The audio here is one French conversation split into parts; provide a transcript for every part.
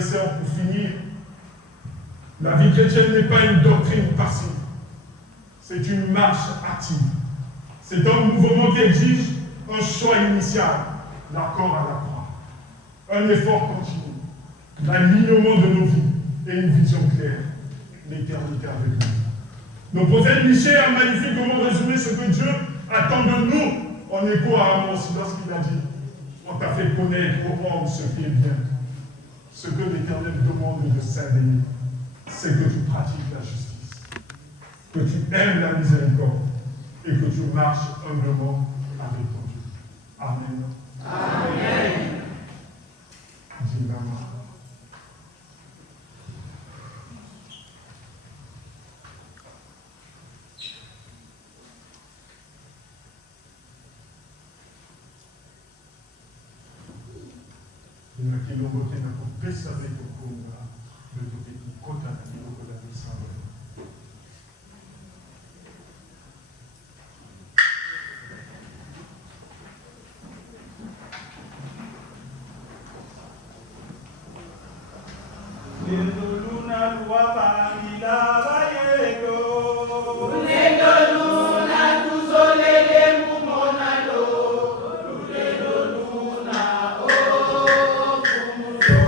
et sœurs, pour finir, la vie chrétienne n'est pas une doctrine passive. C'est une marche active. C'est un mouvement qui exige un choix initial, l'accord à la croix, un effort continu, l'alignement de nos vies et une vision claire, l'éternité avec nous. Le prophète Michée a magnifiquement résumé ce que Dieu attend de nous en écho à Amos lorsqu'il a dit « On t'a fait connaître au monde ce qui est bien. Ce que l'Éternel demande de s'aider, c'est que tu pratiques la justice, que tu aimes la miséricorde et que tu marches humblement avec ton Dieu. » Amen. Amen. Dis maman. Pesa letu kunga, letu kikota na kidogo la misawa. Luna luapa ila bayego. Luna tuzolele mumonalo. Luna oh kumulo.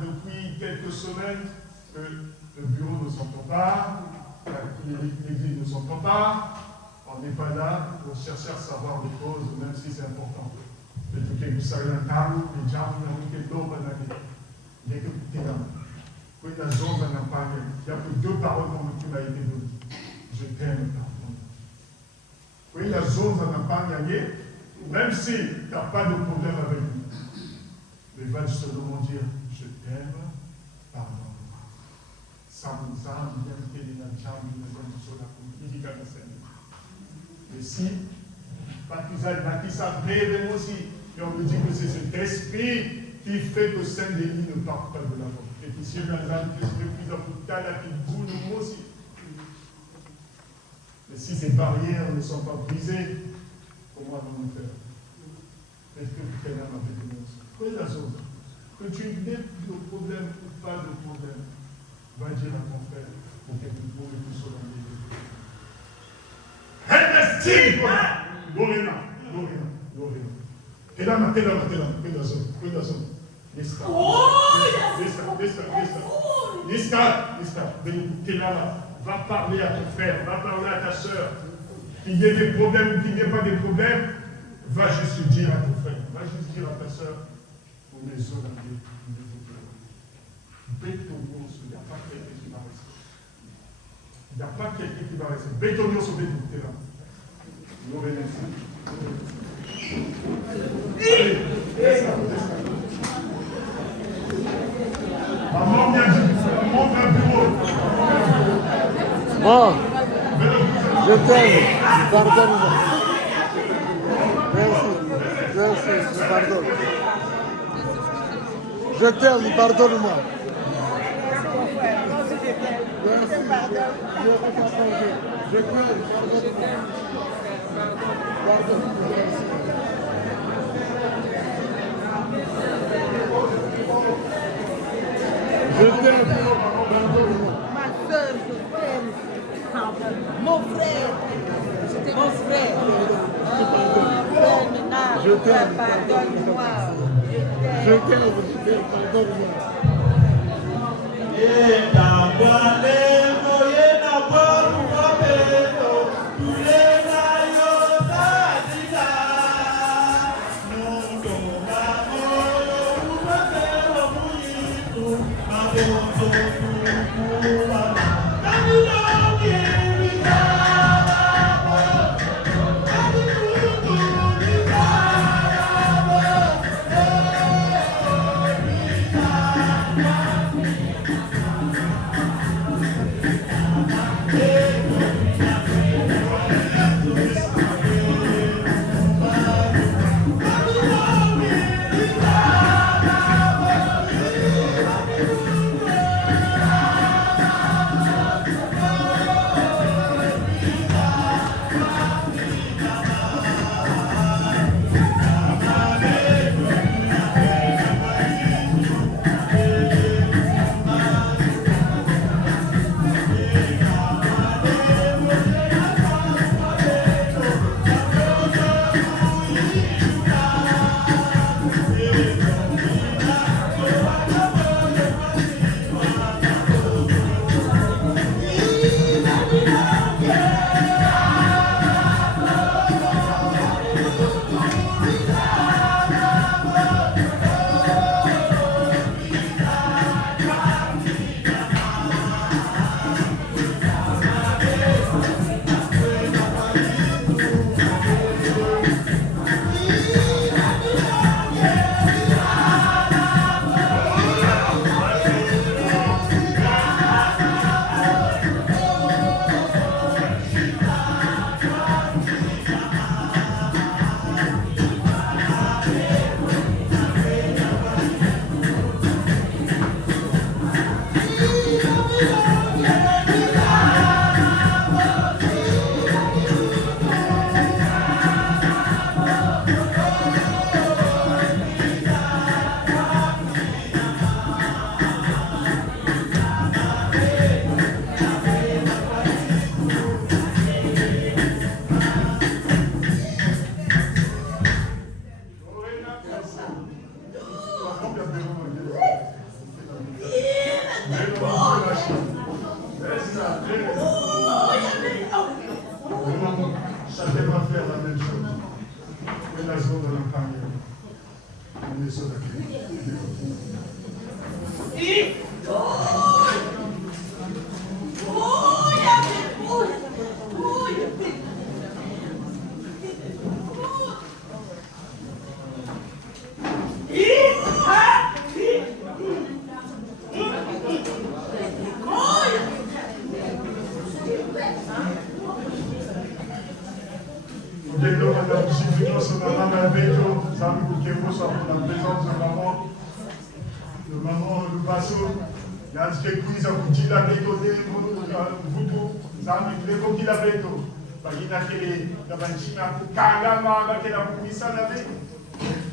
Depuis quelques semaines que le bureau ne s'entend pas, l'église ne s'entend pas, on n'est pas là pour chercher à savoir les causes, même si c'est important. Je il n'y a que deux paroles qui m'ont été données. Je t'aime, pardon. Oui, la zone n'a pas gagné, même si tu n'as pas de problème avec lui. Mais il va seulement dire je t'aime, pardonne-moi. Et si, aussi, et on me dit que c'est cet esprit qui fait que Saint-Denis ne part pas de la mort. Et puis si aussi. Mais si ces barrières ne sont pas brisées, comment allons-nous faire? Est-ce que tu es là avec nous? Quelle la chose? Que tu n'aies de problème ou pas de problème, va dire à ton frère pour que tu pourrais tout sur l'année. Lorena. Va parler à ton frère, va parler à ta soeur. Qu'il y ait des problèmes ou qu'il n'y ait pas de problèmes, va juste dire à ton frère, va juste dire à ta soeur, pour les autres, bétonnions, il n'y a pas quelqu'un qui va rester. Il n'y a pas quelqu'un qui va rester. Bétonnions sur les bouteilles là. Nous remercions. Allez, laisse ça. Maman vient du monte un bureau. Bon, je t'aime, pardonne-moi. Merci, je pardonne. Je t'aime, pardonne-moi. Je t'aime. Pardon. Je t'aime. Ma soeur, je t'aime. Mon frère. Mon frère. Frère Ménard, Je t'aime. pardonne-moi. Je t'aime, pardonne-moi. Chacun va faire la même chose. Et la zone de la carrière. On est sur la clé. Le maman, le basso, il y a un qui a coûté la béto, vous ça me fait comme il a béto. Il y a un qui a carrément avec la commission la béto.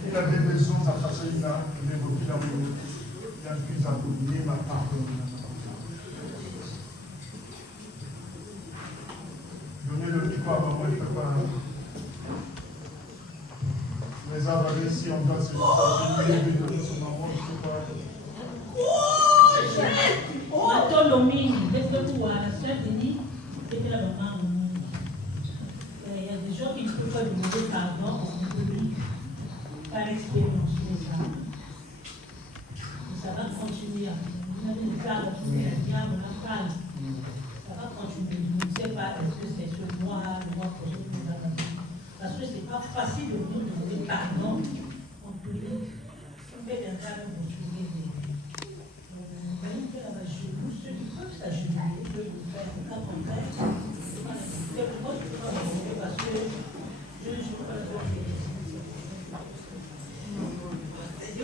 Il a des besoins, ça passe là, il a beaucoup d'amour. Il y a plus à oublier ma pardon. Donnez le micro à maman, il ne peut pas. Les avaler si on doit se donner son maman, je ne sais pas. Il y a des gens qui ne peuvent pas demander pardon par expérience déjà. Ça va continuer. Vous avez le cas de la diable, la femme. Ça va continuer. Je ne sais pas est-ce que c'est ce mois, le mois prochain. Parce que ce n'est pas facile de nous demander pardon en public. On fait des cas de continuer. Ceux qui peuvent s'agenouiller, peuvent le faire. Quand on fait, quelquefois je peux pas m'agenouiller parce que je ne suis pas le droit de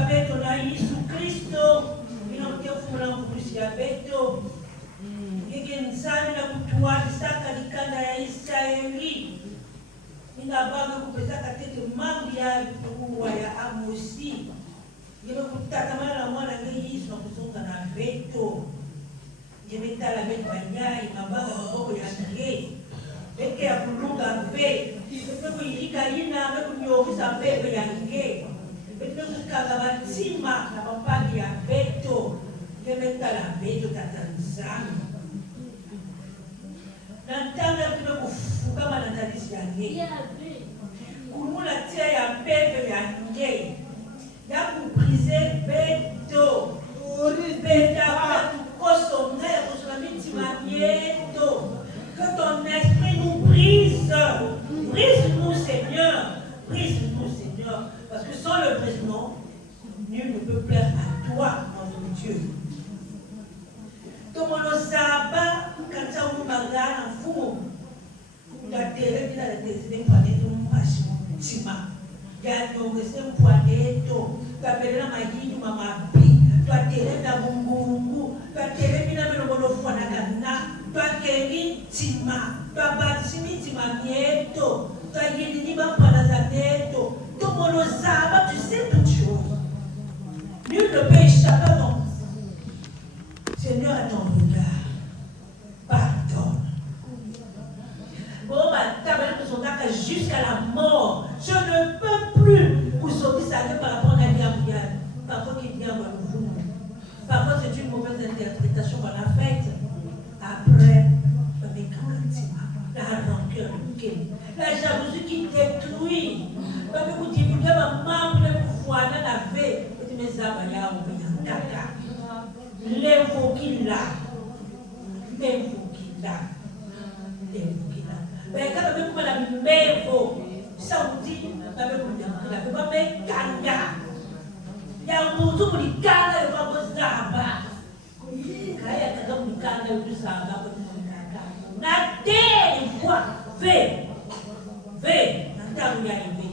Beto na Yesu Kristo. Inamtefumula mfurushi ya Beto. Yeke nsani na kutuwali saka likanda ya Israeli. Inabaga kupeza katete mambi ya kuwa ya Amosi. Yeme kutatamana na mwana nge Yesu na kusonga na Beto. Yeme tala Beto banyai, mabaga maboko ya nge. Beke ya kulunga Beto. Beke kuyika ina, beke kunyogisa Beto ya nge. Beke kukanga batima na mapagi ya Beto. Yeme tala Beto tatanzani. Nantanga tume kufukama na talisi ya nge. Kumula tia ya pepe ya nge. Ya kuprize Beto. Beto ya kukoso nga ya kusolamiti mamieto. Que ton esprit nous brise. Brise-nous, Seigneur. Brise-nous, Seigneur. Parce que sans le brisement, nul ne peut plaire à toi, notre Dieu. Tomono saba kata umagana fumo kudatele bila letezile mpaneto mpashima ya nyongese mpaneto kapelena majini mamapi twatele na mungu twatele bila melomono fwanakana twakeli tima twabatishimi tima mieto twagilini bampana za neto tomono saba tu sais toutes choses. Nul ne peut échapper à ton Seigneur, à ton regard, pardonne. Bon, ma table de son acte jusqu'à la mort. Je ne peux plus vous sauver ça par rapport à la vie. Parfois, qu'il vient voir vous. Parfois, c'est une mauvaise interprétation qu'on a faite. Après, la rancœur, la jalousie qui détruit. Vous dites, vous avez maman, vous avez foi, vous avez mes abayas, vous avez caca. L'invoquilla. Mais quand même, vous avez mévo, saoudi, vous avez me kanga. Il y a un moutou pour les kanga, il va vous zaba. Kaya kanga pour les kanga, il va zaba. N'a une fois, ve, n'a pas arrivé.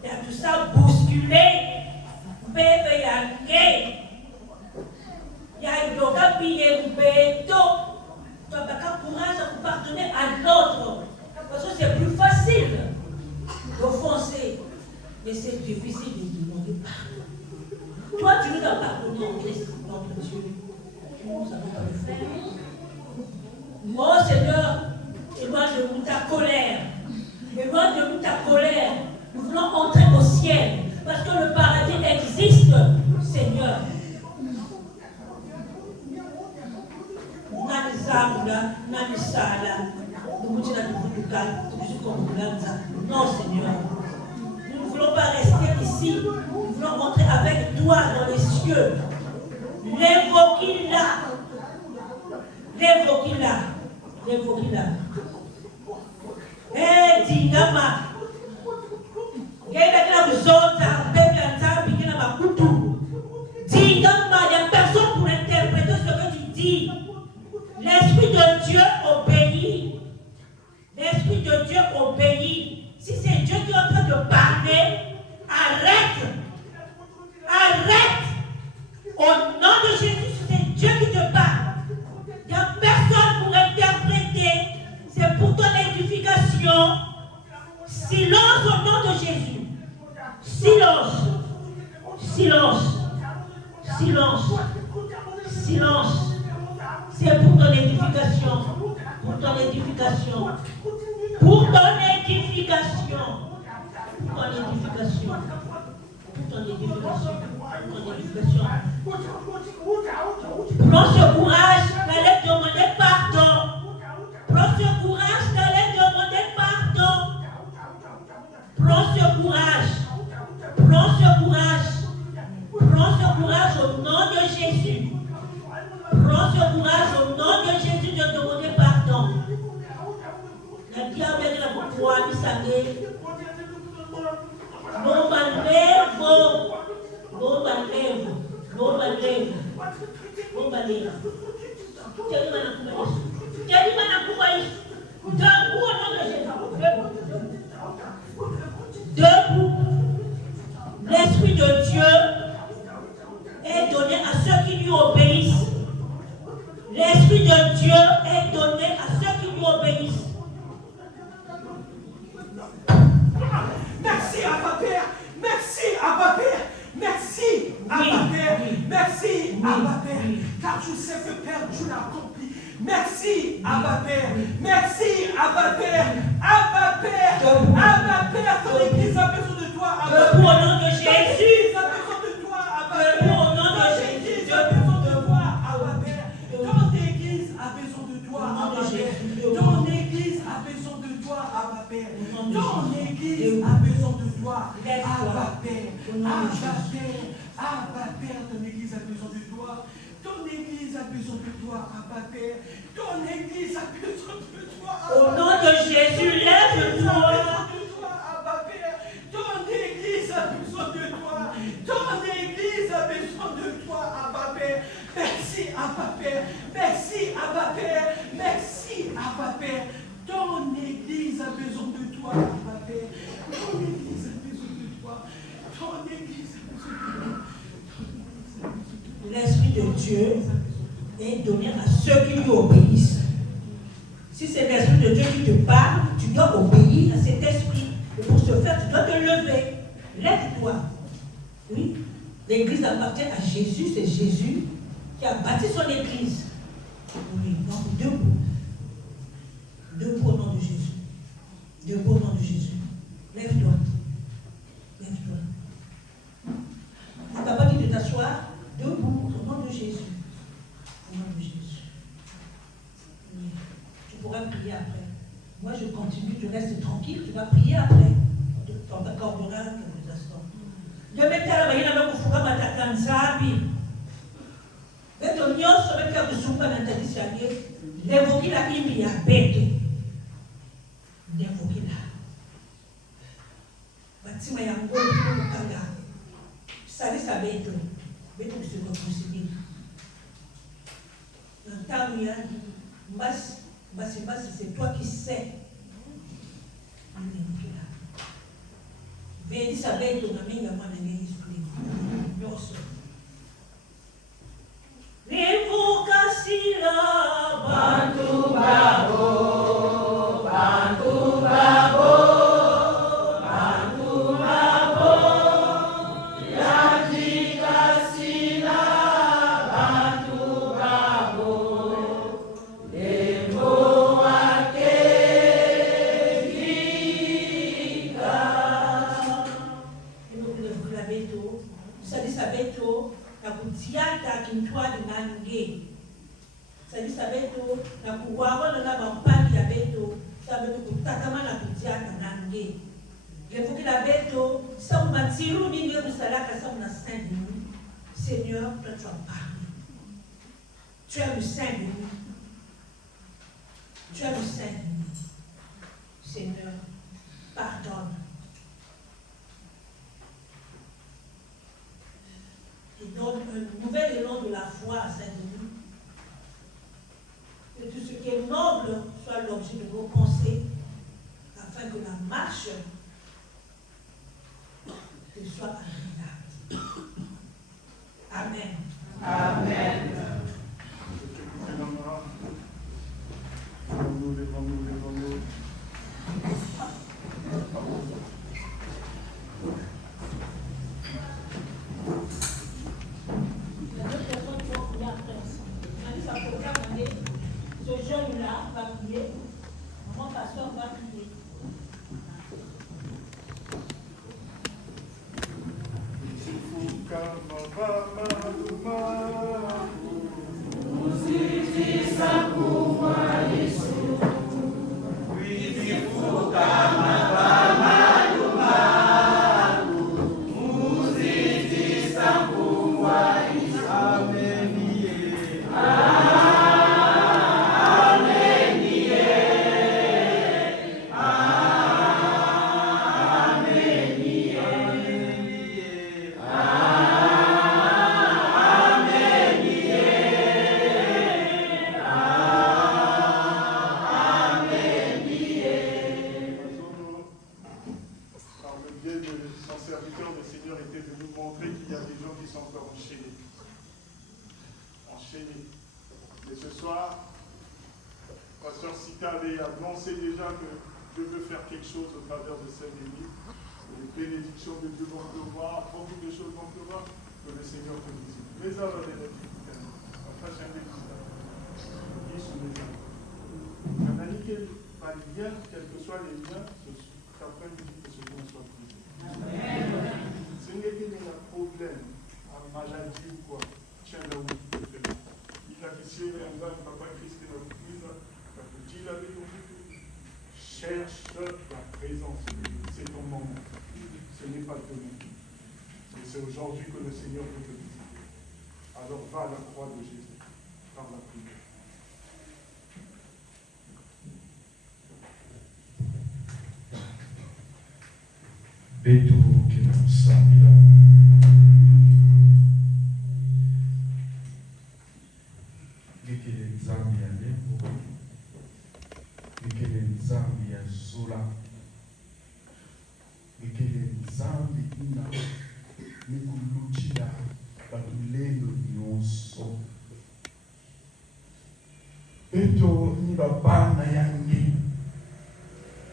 Il y a tout ça bousculé, bébé yanké. Il y a une yoga billet béto. Tu n'as pas courage à vous pardonner à l'autre. Parce que c'est plus facile d'offenser. Mais c'est difficile de demander pardon. Toi, tu nous as pardonné en Christ, notre Dieu. Nous savons pas le faire. Moi, Seigneur, éloigne de nous ta colère. Éloigne de nous ta colère. Nous voulons entrer au ciel. Parce que le paradis existe, Seigneur. Non, Seigneur. Nous ne voulons pas rester ici. Nous voulons entrer avec toi dans les cieux. L'invoquilla. L'invoquilla. L'invoquilla. Eh, Dingama. Il y a personne pour interpréter ce que tu dis. L'Esprit de Dieu obéit. L'Esprit de Dieu obéit. Si c'est Dieu qui est en train de parler, arrête. Arrête. Au nom de Jésus, c'est Dieu qui te parle. Il n'y a personne pour interpréter. C'est pour ton édification. Silence au nom de Jésus. Silence. Silence. Silence. Silence. C'est pour ton édification. Pour ton édification. Pour ton édification. Pour ton édification. Pour ton édification. Pour ton édification. Prends ce courage d'aller demander pardon. Prends ce courage d'aller demander pardon. Prends ce courage. Prends ce courage. Prends ce courage au nom de Jésus. Prends ce courage au nom de Jésus de demander pardon. Le diable est là pour toi, il s'agit. Non, balève. Non, balève. Non, balève. Non, balève. Tu as dit, Madame Koumaïs. Tu as dit, Madame Koumaïs. D'un coup, au nom de Jésus. L'Esprit de Dieu est donné à ceux qui lui obéissent. Merci, Abba Père. Merci, Abba Père. Merci, Abba Père. Merci, Abba Père. Car tu sais que Père, tu l'as accompli. Merci, Abba Père. Merci, Abba Père. Abba Père. Abba Père, ton église a besoin de toi. Abba Debout Père. au nom de Jésus. Ton église a besoin de toi, Abba Debout Père. au nom de Ton Jésus. église a besoin de toi, Abba Père. Ton église a besoin de toi, Au nom de Abba Père. Jésus. Ton église a besoin de toi, Abba Père. Au nom de Ton Jésus. église a besoin de toi, Lève-toi. Abba Père. Au nom de Abba Jésus. Père. Abba Père, ton église a besoin de toi. Ton église a besoin de toi, Abba Père. Ton église a besoin de toi, Abba Au nom de Jésus, lève-toi. Abba Père. Ton église a besoin de toi. Ton église a besoin de toi, Abba Père. Merci, Abba Père. Merci, Abba Père. Merci, Abba Père. Ton église a besoin de toi, Abba Père. Ton église a besoin de toi. Ton église a besoin de toi. L'Esprit de Dieu est donné à ceux qui lui obéissent. Si c'est l'Esprit de Dieu qui te parle, tu dois obéir à cet esprit. Et pour ce faire, tu dois te lever. Lève-toi. Oui. L'église appartient à Jésus. C'est Jésus qui a bâti son église. Oui. Donc, debout. Debout au nom de Jésus. Debout au nom de Jésus. Lève-toi. Lève-toi. Tu n'as pas dit de t'asseoir. Debout au nom de Jésus. Au nom de Jésus. Oui. Tu pourras prier après. Moi, je continue, je reste tranquille, tu vas prier après. On t'accordera quelques instants. Je vais te dire, il y a un peu de Matakanzabi. Mais ton nyos, avec un peu de soupe à l'interdit, l'évoquer la Bible à bête. L'évoquer là. Batima yango, kanga. Sali sa bête. Bête de se reconsidérer. N'entends-tu, Mbasi, c'est toi qui sais. Vedi sapere una amiga ma negli iscritti. Revocasi la bantu babo, bantu babo, bantu babo, yajikasi la bantu babo, levo ake. Sabeto na kutiata kintwali nange sabeto na kuwawona na bampandi ya beto sabeto kutakama na kutiata nange lefuki la beto samu matiru nini musalaka samu na Saint-Denis. Seigneur, toi tu as parlé, tu es le Saint-Denis, tu es le Saint-Denis. Seigneur, pardonne. Et donne un nouvel élan de la foi à Saint-Denis. Que tout ce qui est noble soit l'objet de vos pensées, afin que la marche soit agréable. Amen. Amen. Levons-nous. Ce jeune-là va prier, mon pasteur va prier. soir, Pasteur Sita avait annoncé déjà que Dieu veut faire quelque chose au travers de cette église. Les bénédictions de Dieu vont pleuvoir, beaucoup de choses vont pleuvoir, que le Seigneur te visite. Mais alors, les républicains, enfin, j'ai un député, ils sont des gens. Il y en a ni quel lien, quels que soient les liens, qu'après-midi, que ce lien soit brisé. Ce n'est pas un problème, à maladie ou quoi. Tiens là où tu peux faire. Il a dit, un gars, papa Christ est dans l'église, il avait dit, cherche la présence de Dieu. C'est ton moment. Ce n'est pas demain. Et c'est aujourd'hui que le Seigneur veut te visiter. Alors va à la croix de Jésus, par la prière. Beto Kemusabila. Mikele Nzambi ya Lembo. Mikele Nzambi ya Zola. Mikele Nzambi ina mikuluchila batulendo nyonso. Beto ni babana yangi.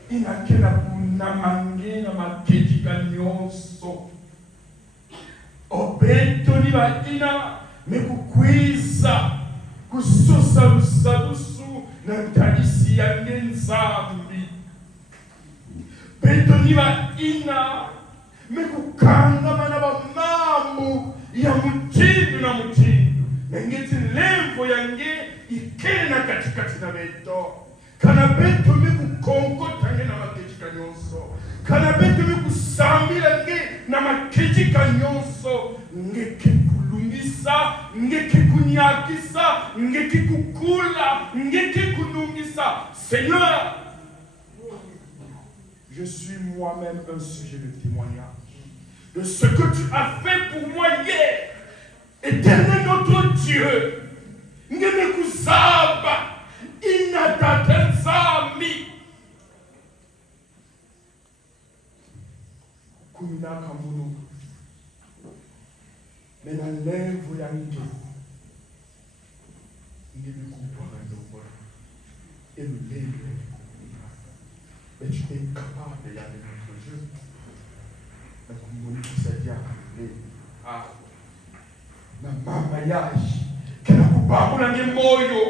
Inakela kunamange na makejika nyonso. Obeto ni baina mekukwiza kususa lusalusu na ntalisi yange Nzambi. Beto ni baina mekukangama na bamamu ya mutindu na mutindu. Nengeti lembo yange ikena katikati na beto. Kana beto mekukongota na makejika nyonso. Kana beto mekusambila nge na makejika nyonso. Ngeke kulungisa, ngeke kunyakisa, ngeke kukula, ngeke kunungisa. Seigneur, je suis moi-même un sujet de témoignage de ce que tu as fait pour moi hier. Éternel notre Dieu, ngeme kusaba inatatanzami kuminaka munu nena levo ya nge ngeme kupaka ndokola et le levo. Mais tu es capable d'aller notre Dieu. Na kumbunikisa diakule na mama yashi kena kubabula nge moyo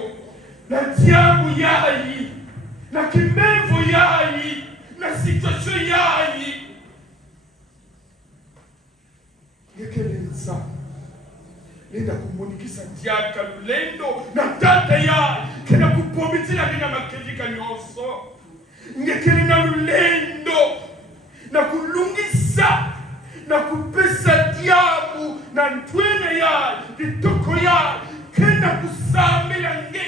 na diabu yayi na kimevo yayi na situation yayi ngekele Nzambi nenda kumunikisa diaka lulendo na tata yayi kena kupomitila nina makejika nyonso ngekele na lulendo na kulungisa na kupesa diabu na ntwene ya litoko ya kena kusambila nge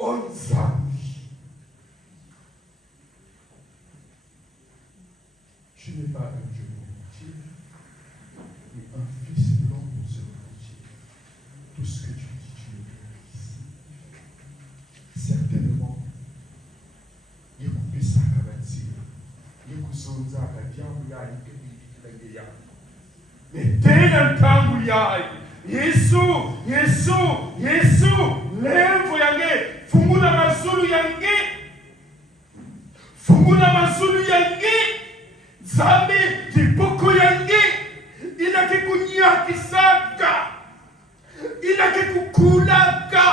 Nzambi. Tu n'es pas un Dieu motif, mais un fils de l'homme pour se mentir. Tout ce que tu dis, tu le réalises. Certainement, il y a coupé ça à bâtir. Il y a coupé ça à bâtir. Mais dès l'instant où il y a Yesu, levo yange, fungula mazulu yange, Nzambi kiboko yange, inake kunyakisaka, inake kukulaka,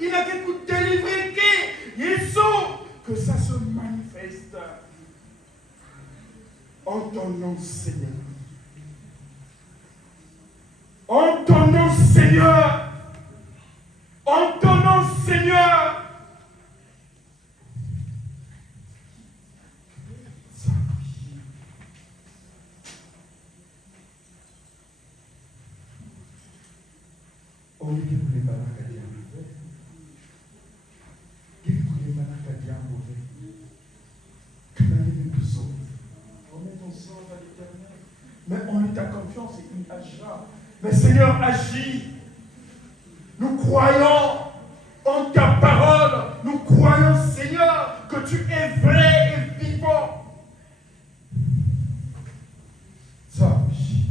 inake kudelivreke, Yesu, que ça se manifeste en ton nom, Seigneur. En ton nom, Seigneur. En ton nom, Seigneur. Mais on est à confiance et il agira. Mais Seigneur, agis. Nous croyons en ta parole. Nous croyons, Seigneur, que tu es vrai et vivant. Zambi.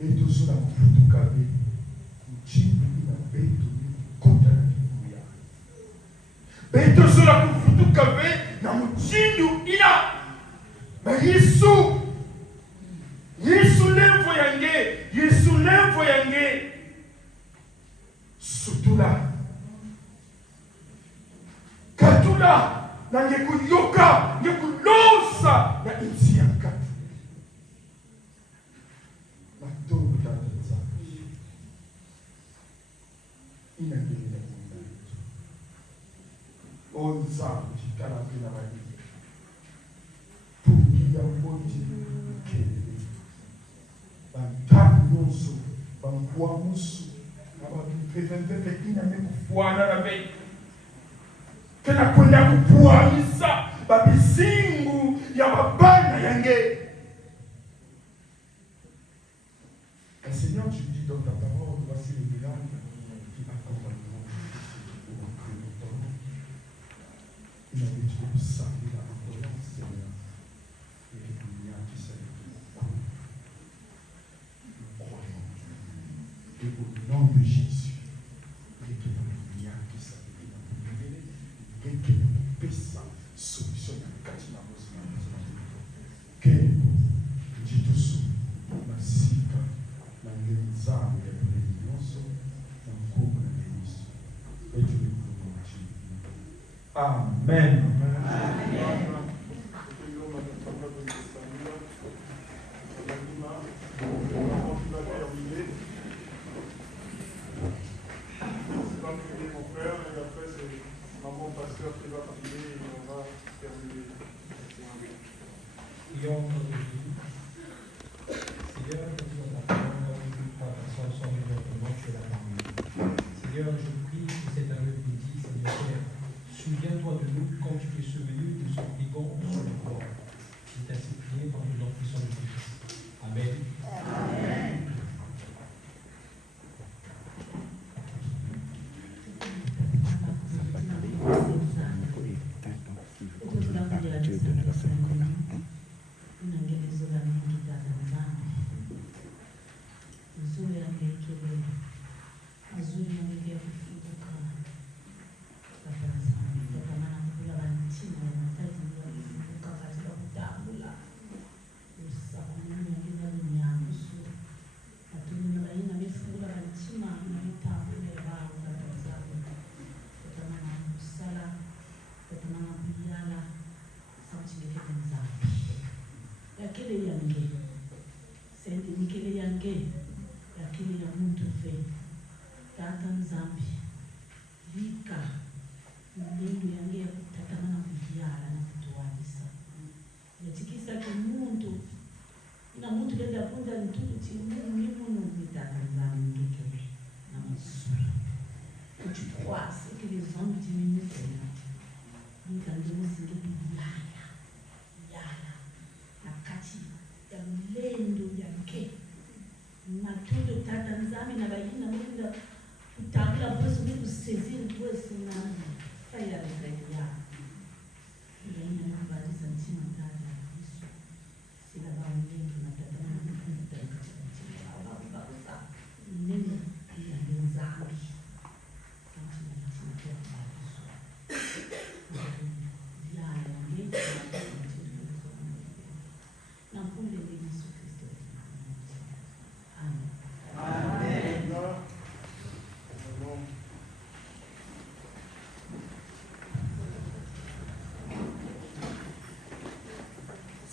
Et tout cela, vous kabe. Mchimbi na beto. betozola kufutuka ve na muchindu ina ba Yesu levo yange sutula katula na ngekuyoka ngekulosa na insi ya kati matota nzambe inangelela munda onzambe chitala pena bali pumbia mboti kelele bantamu nyonso bankuwa musu na bapepepepeke iname kufuana na bei tena kwenda kupuamisa babizingu ya babana yange. Et Seigneur, tu dis dans ta parole, voici les miracles qui accompagneront le temps. Il a dit que vous savez la reconnaissance, Seigneur, et les lumières qui s'allument. Nous croyons. Et au nom de Jésus, les lumières qui s'allument. Et que nous puissions solution à la que dit tout ça, la sika, la nzambe ya nyonso na nkombo na Yesu. Et Dieu le glorifie. Amen. Mon pasteur qui va prier et on va terminer. Prions notre Dieu. Seigneur, que tu as ta parole, ta personne sans notre nom, tu es la parole. Seigneur, je prie pour cet après-midi, Seigneur Père. Souviens-toi de nous comme tu t'es souvenu de ce brigand sur le corps. Je t'ai prié par le nom puissant de Jésus. Amen. Amen.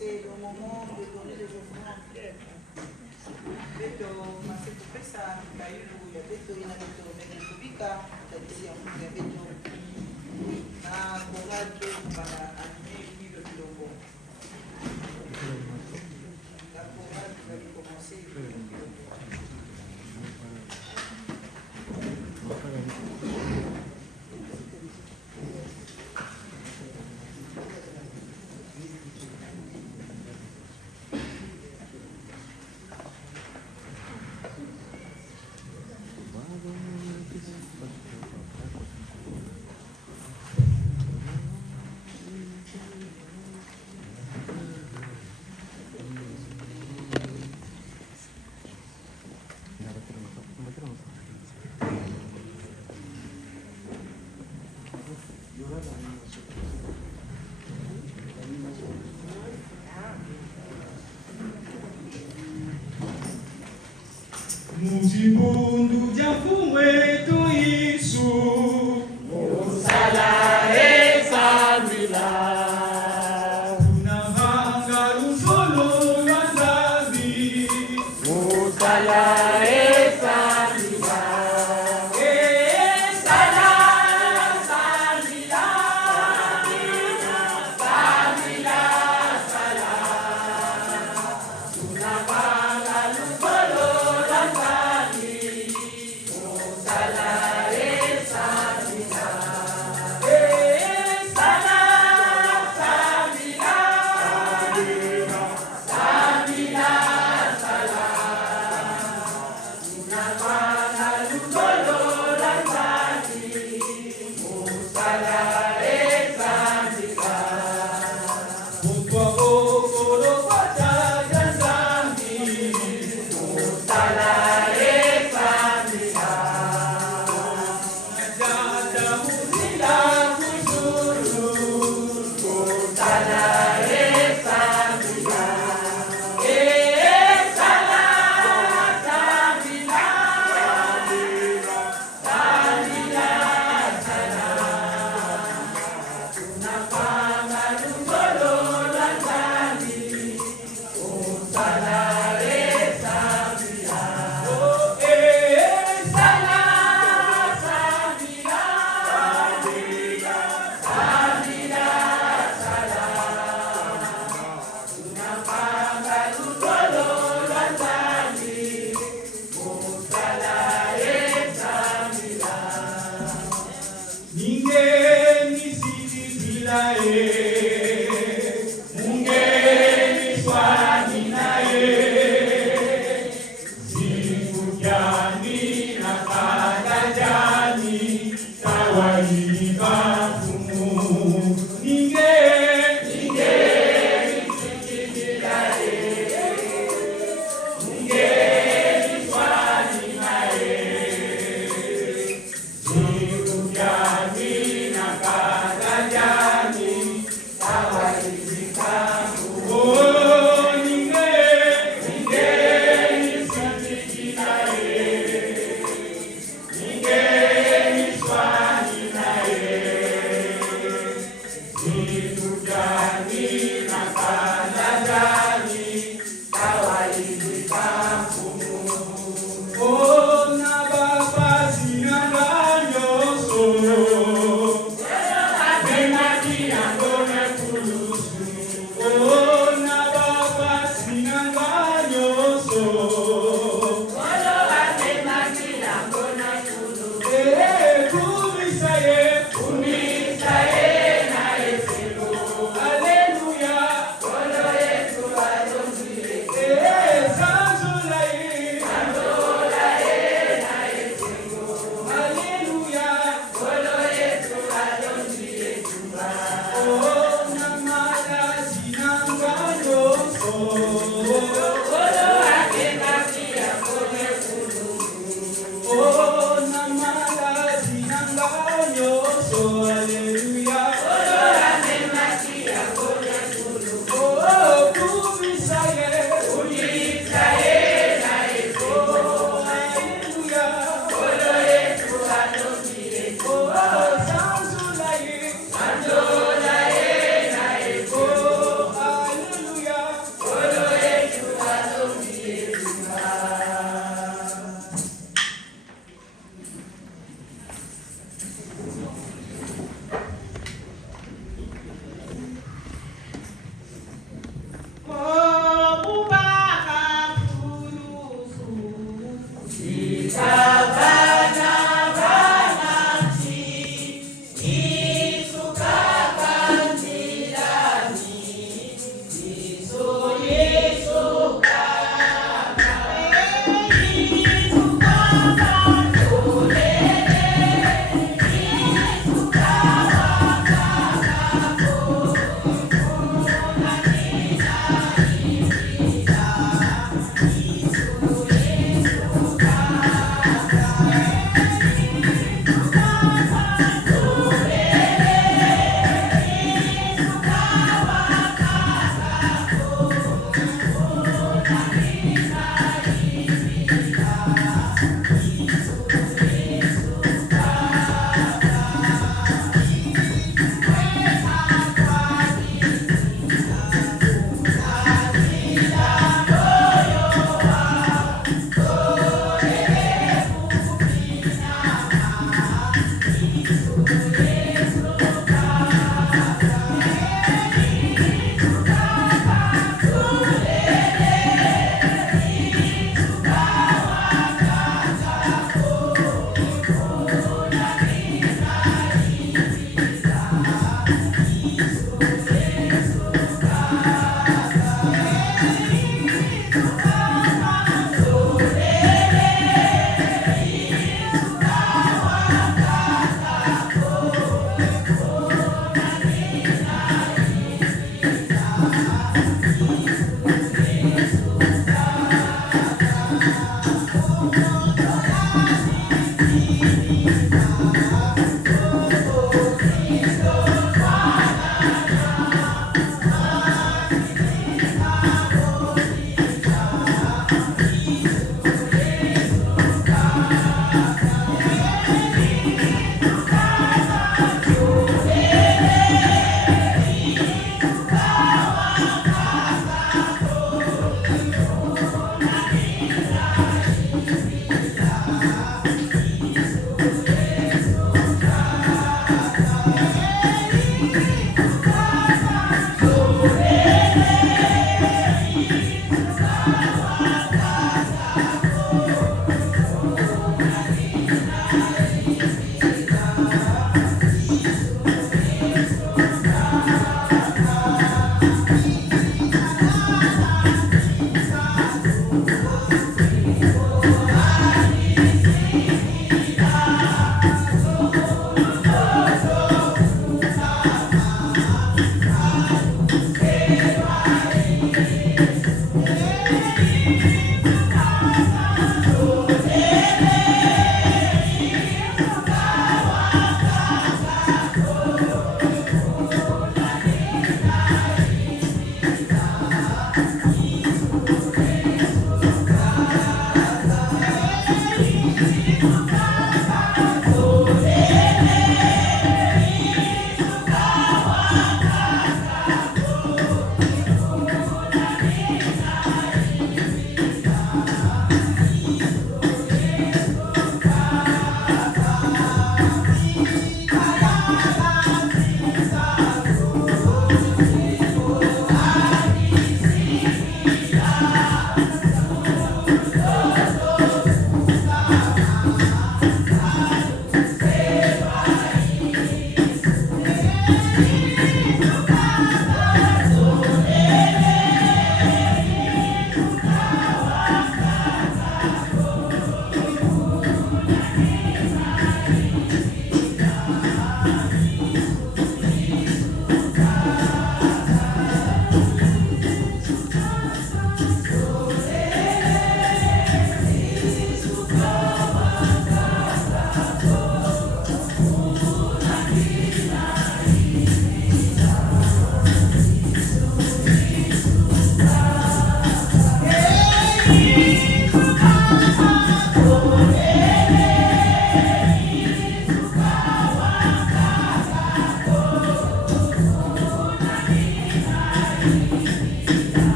C'est le moment de donner les offrandes en clair. Beto masetu pesa kailu ya beto ina beto benekubika tadisi ya mungu ya beto na korajo para anime hilo kidogo. La korajo va commencer. Mujibundu jafumwe tuisu tunavanga lusolo lwa nzazi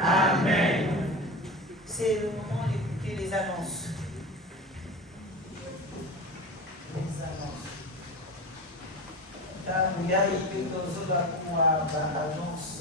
Amen. C'est le moment d'écouter les annonces. Les annonces. Tangu yai itozola kuwa annonce.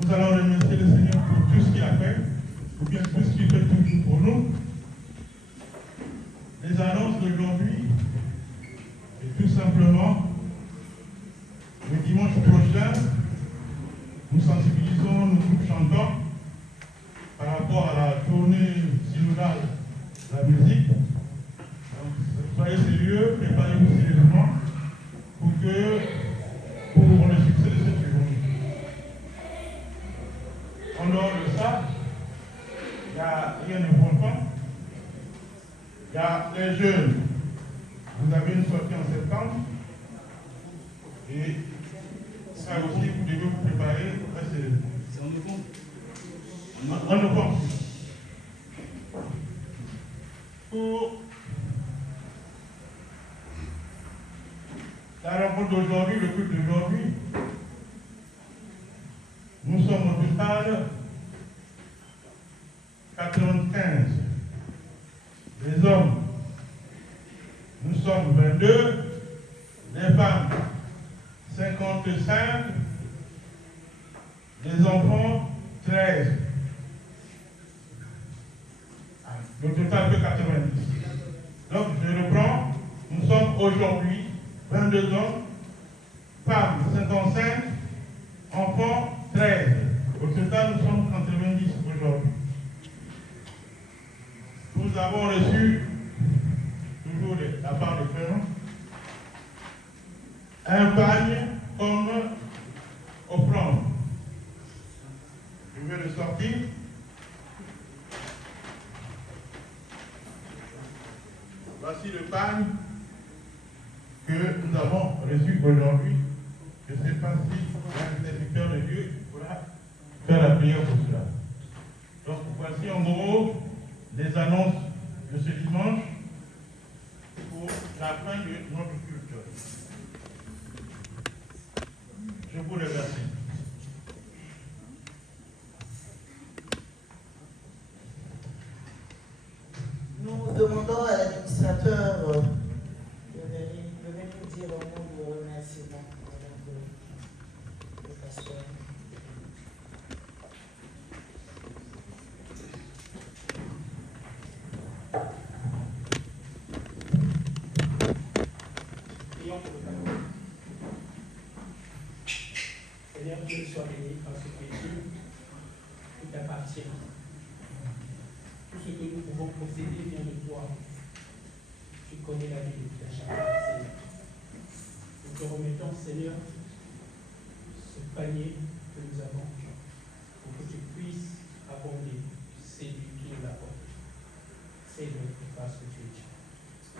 Nous allons remercier le Seigneur pour tout ce qu'il a fait, ou bien tout ce qu'il fait toujours pour nous. Les annonces d'aujourd'hui, et tout simplement, le dimanche prochain, nous sensibilisons nos groupes chantants par rapport à la tournée synodale de la musique. Donc, soyez sérieux, préparez-vous sérieusement pour le succès de cette journée. En dehors de ça, il n'y a rien d'important. Il y a les jeunes. Vous avez une sortie en septembre. Et ça aussi, vous devez vous préparer. C'est en novembre. En novembre. Pour la rencontre d'aujourd'hui, le culte d'aujourd'hui, nous sommes au total 95. Les hommes, nous sommes 22. Les femmes, 55. Les enfants, 13. Le total de 90. Donc, je reprends. Nous sommes aujourd'hui 22 hommes, femmes, 55, enfants, 13. Au total, nous sommes 90 aujourd'hui. Nous avons reçu, toujours de la part des frères, un bagne comme offrande. Je vais le sortir. Voici le bagne que nous avons reçu aujourd'hui. Je ne sais pas si l'interlocuteur de Dieu pourra faire la prière pour cela. Donc voici en gros les annonces de ce dimanche pour la fin de notre culte. Je vous remercie. Nous demandons à l'administrateur de venir nous dire un mot de remerciement le pasteur. Prions pour le pasteur. Seigneur, Dieu soit béni par ce que tout t'appartient. Tout ce que nous pouvons posséder vient de toi. Tu connais la vie de chaque personne. Nous te remettons, Seigneur, ce panier que nous avons pour que tu puisses abonder. C'est lui qui nous l'apporte. C'est lui parce que tu es Dieu.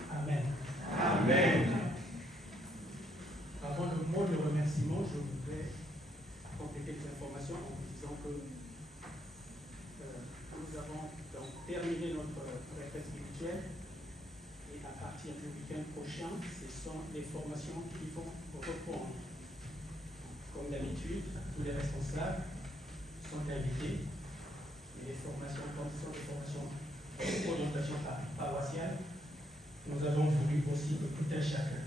Amen. Amen. Avant le mot de remerciement, je voudrais compléter les informations en vous disant que nous avons donc terminé notre retraite spirituelle et à partir du week-end prochain, ce sont les formations qui vont reprendre. Comme d'habitude, tous les responsables sont invités. Et les formations, comme ce sont des formations d'orientation paroissiale, nous avons voulu aussi que tout un chacun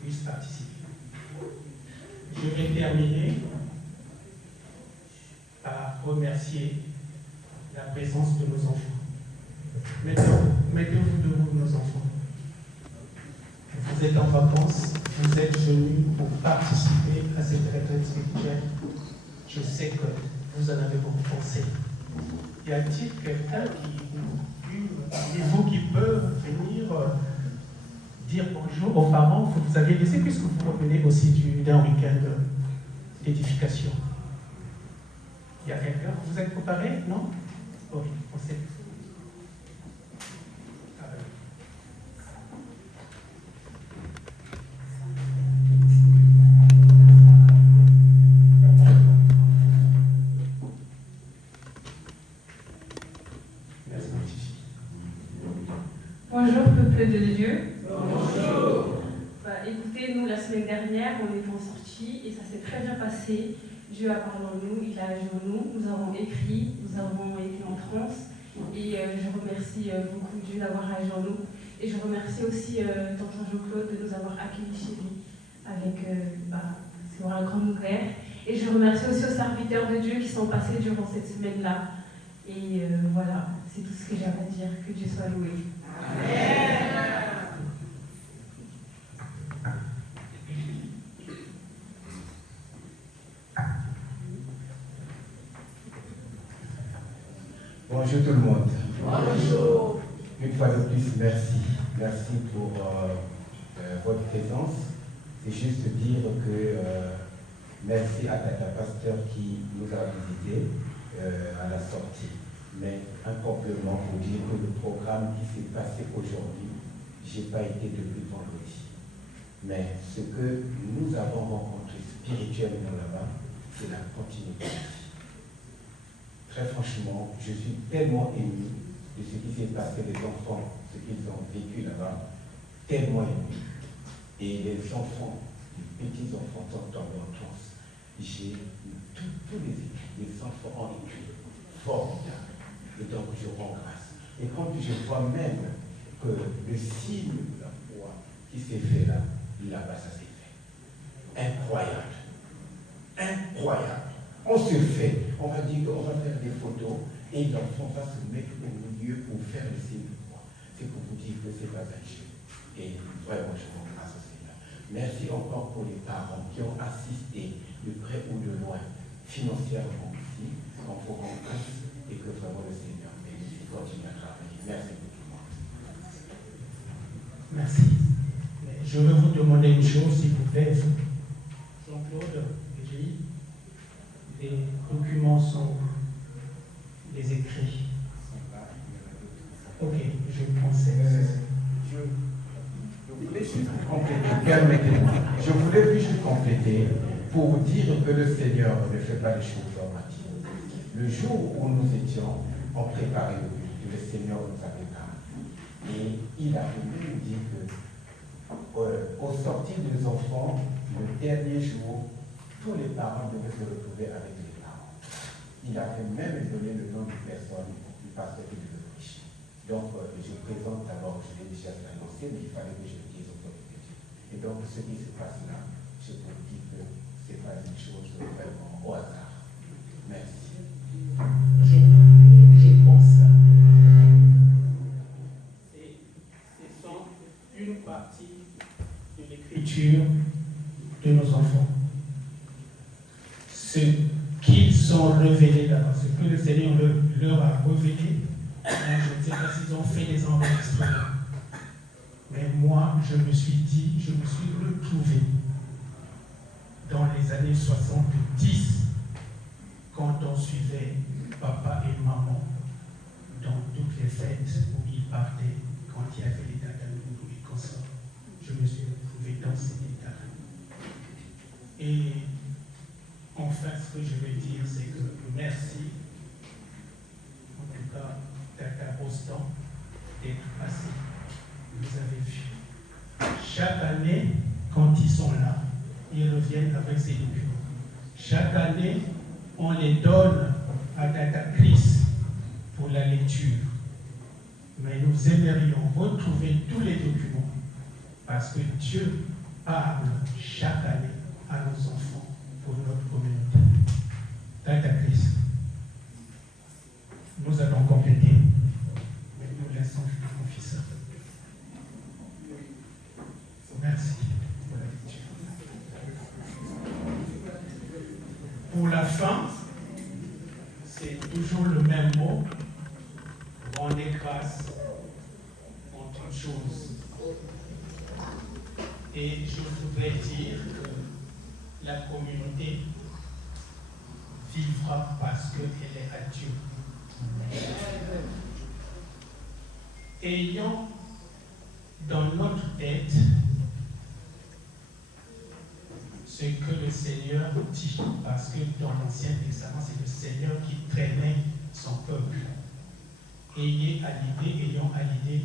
puisse participer. Je vais terminer par remercier la présence de nos enfants. Mettez-vous debout, nos enfants. Vous êtes en vacances, vous êtes venus pour participer à cette retraite spirituelle. Je sais que vous en avez beaucoup pensé. Y a-t-il quelqu'un parmi vous qui peut venir dire bonjour aux parents que vous aviez laissés, puisque vous revenez aussi d'un week-end d'édification? Il y a quelqu'un? Vous êtes préparé? Non? Oui, on sait. Bonjour peuple de Dieu. Bonjour. Écoutez, nous la semaine dernière, on était en sortie et ça s'est très bien passé. Dieu a parlé en nous, il a agi en nous, nous avons écrit, nous avons été en transe et je remercie beaucoup Dieu d'avoir agi en nous. Et je remercie aussi tonton Jean-Claude de nous avoir accueillis chez lui avec c'est un grand ouvert. Et je remercie aussi aux serviteurs de Dieu qui sont passés durant cette semaine-là. Et voilà, c'est tout ce que j'ai à dire. Que Dieu soit loué. Amen. Bonjour tout le monde. Bonjour. Une fois de plus, merci. Merci pour votre présence. C'est juste dire que merci à Tata Pasteur qui nous a visités à la sortie. Mais un complément pour dire que le programme qui s'est passé aujourd'hui, je n'ai pas été depuis vendredi. Mais ce que nous avons rencontré spirituellement là-bas, c'est la continuité. Très franchement, je suis tellement ému de ce qui s'est passé, les enfants, ce qu'ils ont vécu là-bas, tellement ému. Et les enfants, les petits-enfants sont tombés en transe. J'ai tous les enfants ont été formidables. Et donc je rends grâce. Et quand je vois même que le signe de la foi qui s'est fait là-bas, ça s'est fait. Incroyable. Incroyable. On se fait, on va dire qu'on va faire des photos et l'enfant va se mettre au milieu pour faire le signe de croix. C'est pour vous dire que c'est pas un jeu. Et vraiment, je rends grâce au Seigneur. Merci encore pour les parents qui ont assisté de près ou de loin, financièrement ici, qu'on faut rendre grâce et que vraiment le Seigneur continue à travailler. Merci beaucoup. Merci. Je veux vous demander une chose, s'il vous plaît. Jean-Claude, les documents sont les écrits. Ok, je pensais. Je voulais juste compléter, permettez-moi. Je voulais juste compléter pour dire que le Seigneur ne fait pas les choses formatives. Le jour où nous étions, on préparait le but, le Seigneur nous avait parlé. Et il a voulu dire que au sortir des enfants, le dernier jour, tous les parents devaient se retrouver avec les parents. Il a fait même donner le nom de personne du pasteur qui devait prêcher. Donc, je présente d'abord, je l'ai déjà annoncé, mais il fallait que je le dise au peuple de Dieu. Et donc, ce qui se passe là, je peux dire que ce n'est pas une chose vraiment au hasard. Merci. Je pense. Ce sont une partie de l'écriture de nos enfants. Ce qu'ils sont révélés là-bas, ce que le Seigneur leur a révélé, je ne sais pas s'ils ont fait des enregistrements. Mais moi, je me suis dit, je me suis retrouvé années 70, quand on suivait papa et maman dans toutes les fêtes où ils partaient, quand il y avait les Dadamoudou et consorts, je me suis retrouvé dans ces états. Et enfin, ce que je veux dire, c'est que merci, en tout cas, Tata Rostand, d'être passé. Vous avez vu. Chaque année, quand ils sont là, ils reviennent avec ces documents. Chaque année, on les donne à Tata Chris pour la lecture. Mais nous aimerions retrouver tous les documents parce que Dieu parle chaque année à nos enfants pour notre communauté. Tata Chris, nous allons compléter, mais nous laissons le confesseur. Merci pour la lecture. Pour la fin, c'est toujours le même mot. Rendez grâce en toutes choses. Et je voudrais dire que la communauté vivra parce qu'elle est à Dieu. Ayant dans notre tête ce que le Seigneur dit, parce que dans l'Ancien Testament, c'est le Seigneur qui traînait son peuple. Ayant à l'idée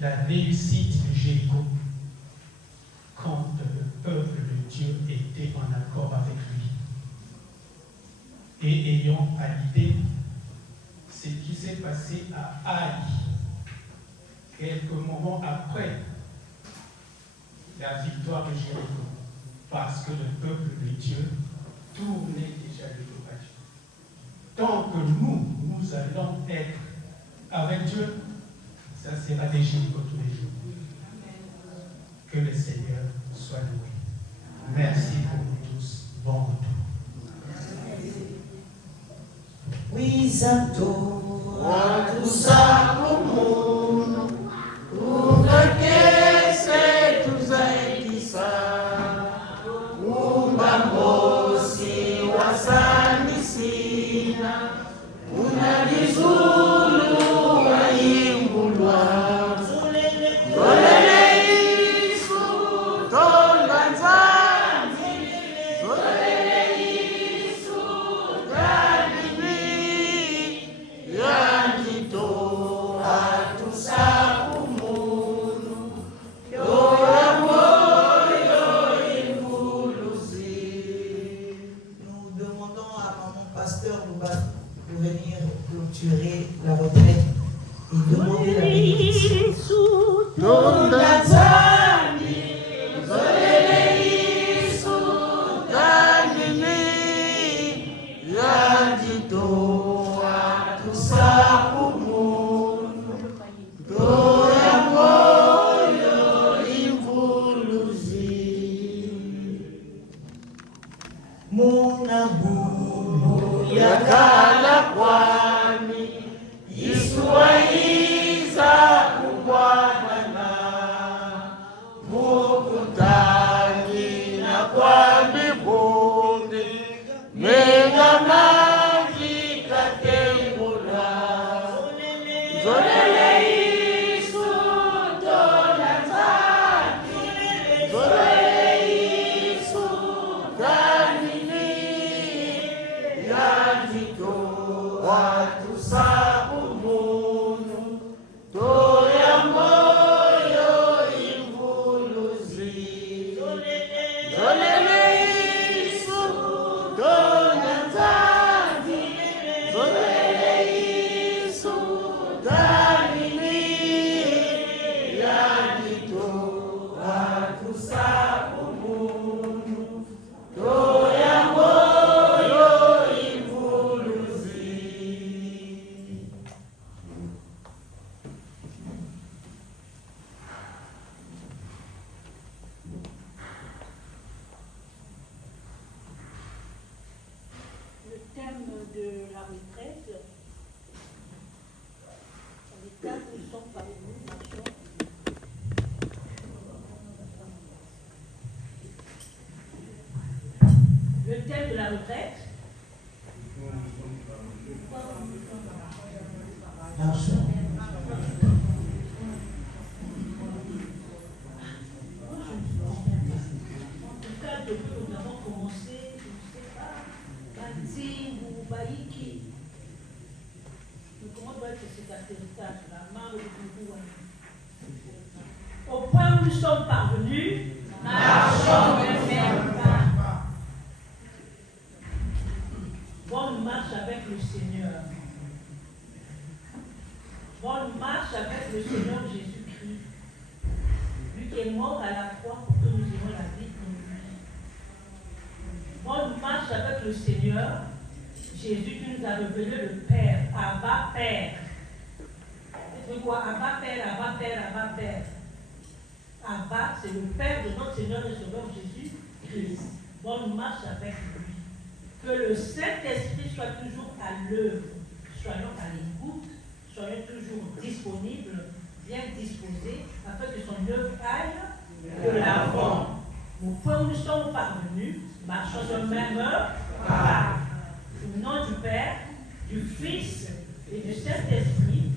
la réussite de Jéricho quand le peuple de Dieu était en accord avec lui. Et ayant à l'idée ce qui s'est passé à Haï, quelques moments après la victoire de Jéricho, parce que le peuple de Dieu tournait déjà le dos à Dieu. Tant que nous allons être avec Dieu, ça sera des Jéricho tous les jours. Que le Seigneur soit loué. Merci pour vous tous. Bon retour. Oui, Santo, tu saco mundo, tu caquece, tu zaitisa, umbamosi, wasani sina, unalizulu, waimbulwa, zolele isu, tonganzanzi, zolele isu, galimi, yandito, atusaku munu, yora moyo imbuluzi. Nous demandons à maman pasteur Louba de venir clôturer la retraite et demander la bénédiction. Tonganzanzi, zolele isu, galimi, yandito, atusaku munu, yora moyo imbuluzi. Munabubu yakala kwami, Yisuwaiza kubwanana, mukutani na kwami bundi, menga maji katengula, zolele isu tonazaki, zolele isu kanini, yandito watu sabu munu, toya moyo imbuluzi. Zolele isu tonazaki, zolele isu kanini, yandito watu sabu munu, toya moyo imbuluzi. Le thème de la retraite, les tables sont parmi nous, marchons. thème de la retraite. L'argent. En tout cas, depuis que nous avons commencé, je ne sais pas, Banzing ou Baïki. Mais comment doit être cet atterrissage, la main ou le boubou? Au point où nous sommes parvenus, marchons de même pas. Bonne marche avec le Seigneur. Bonne marche avec le Seigneur Jésus-Christ. Lui qui est mort à la croix pour que nous ayons la vie en lui. Bonne marche avec le Seigneur Jésus qui nous a révélé le Père. Abba Père. C'est quoi? Abba Père, Abba Père, Abba Père. Abba, c'est le Père de notre Seigneur et Sauveur Jésus-Christ. Bonne marche avec lui. Que le Saint-Esprit soit toujours à l'œuvre. Soyons à l'écoute, soyons toujours disponibles, bien disposés, afin que son œuvre aille de l'avant. Au point où nous sommes parvenus, marchons de même pas. Au nom du Père, du Fils et du Saint-Esprit,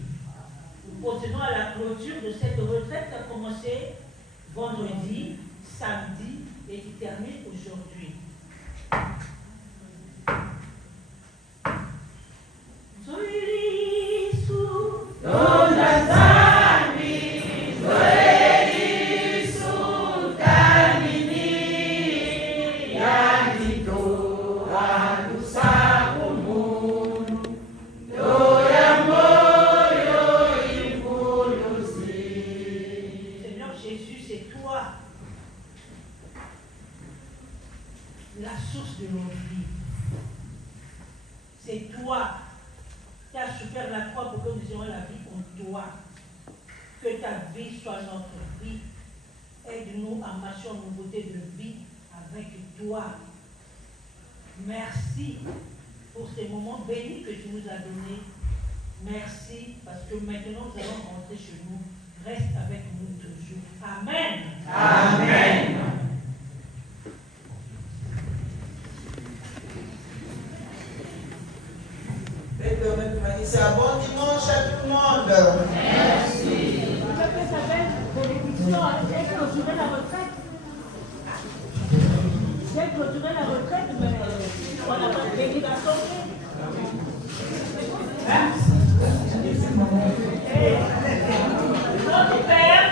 nous procédons à la clôture de cette retraite qui a commencé vendredi, samedi et qui termine aujourd'hui. Seigneur Jésus, c'est toi la source de nos vies. C'est toi qui as souffert la croix pour que nous ayons la vie en toi. Que ta vie soit notre vie. Aide-nous à marcher en nouveauté de vie avec toi. Merci pour ces moments bénis que tu nous as donnés. Merci parce que maintenant nous allons rentrer chez nous. Reste avec nous toujours. Amen. Amen. C'est un bon dimanche à tout le monde. Merci. Peut-être ça s'appelle bénédiction. J'ai clôturé la retraite. J'ai clôturé la retraite, mais on n'a pas de bénédiction. Notre Père,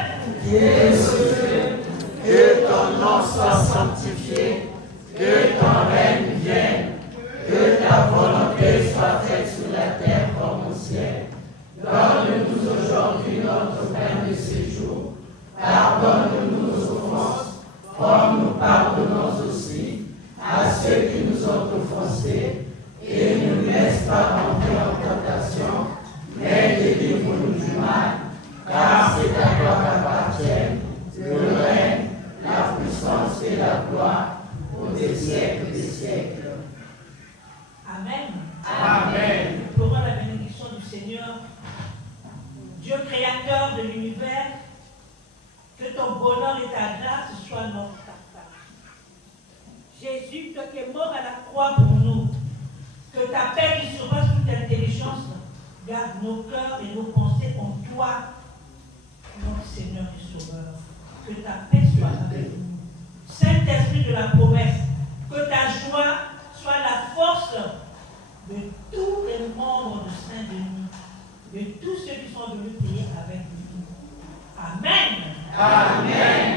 que ton nom soit sanctifié, que ton règne vienne, que ta volonté soit faite sur la terre comme au ciel. Donne-nous aujourd'hui notre pain de ce jour. Pardonne-nous nos offenses, comme nous pardonnons aussi à ceux qui nous ont offensés. Et ne nous laisse pas rentrer en tentation, mais délivre-nous du mal. Car c'est à toi qu'appartiennent le règne, la puissance et la gloire pour des siècles des siècles. Amen. Amen. Nous pleurons la bénédiction du Seigneur. Dieu créateur de l'univers, que ton bonheur et ta grâce soient notre partage. Jésus, toi qui es mort à la croix pour nous, que ta paix qui surpasse toute intelligence garde nos cœurs et nos pensées en toi, notre Seigneur et Sauveur. Que ta paix soit avec nous. Saint-Esprit de la promesse, que ta joie soit la force de tous les membres de Saint-Denis, de tous ceux qui sont venus prier avec nous. Amen. Amen.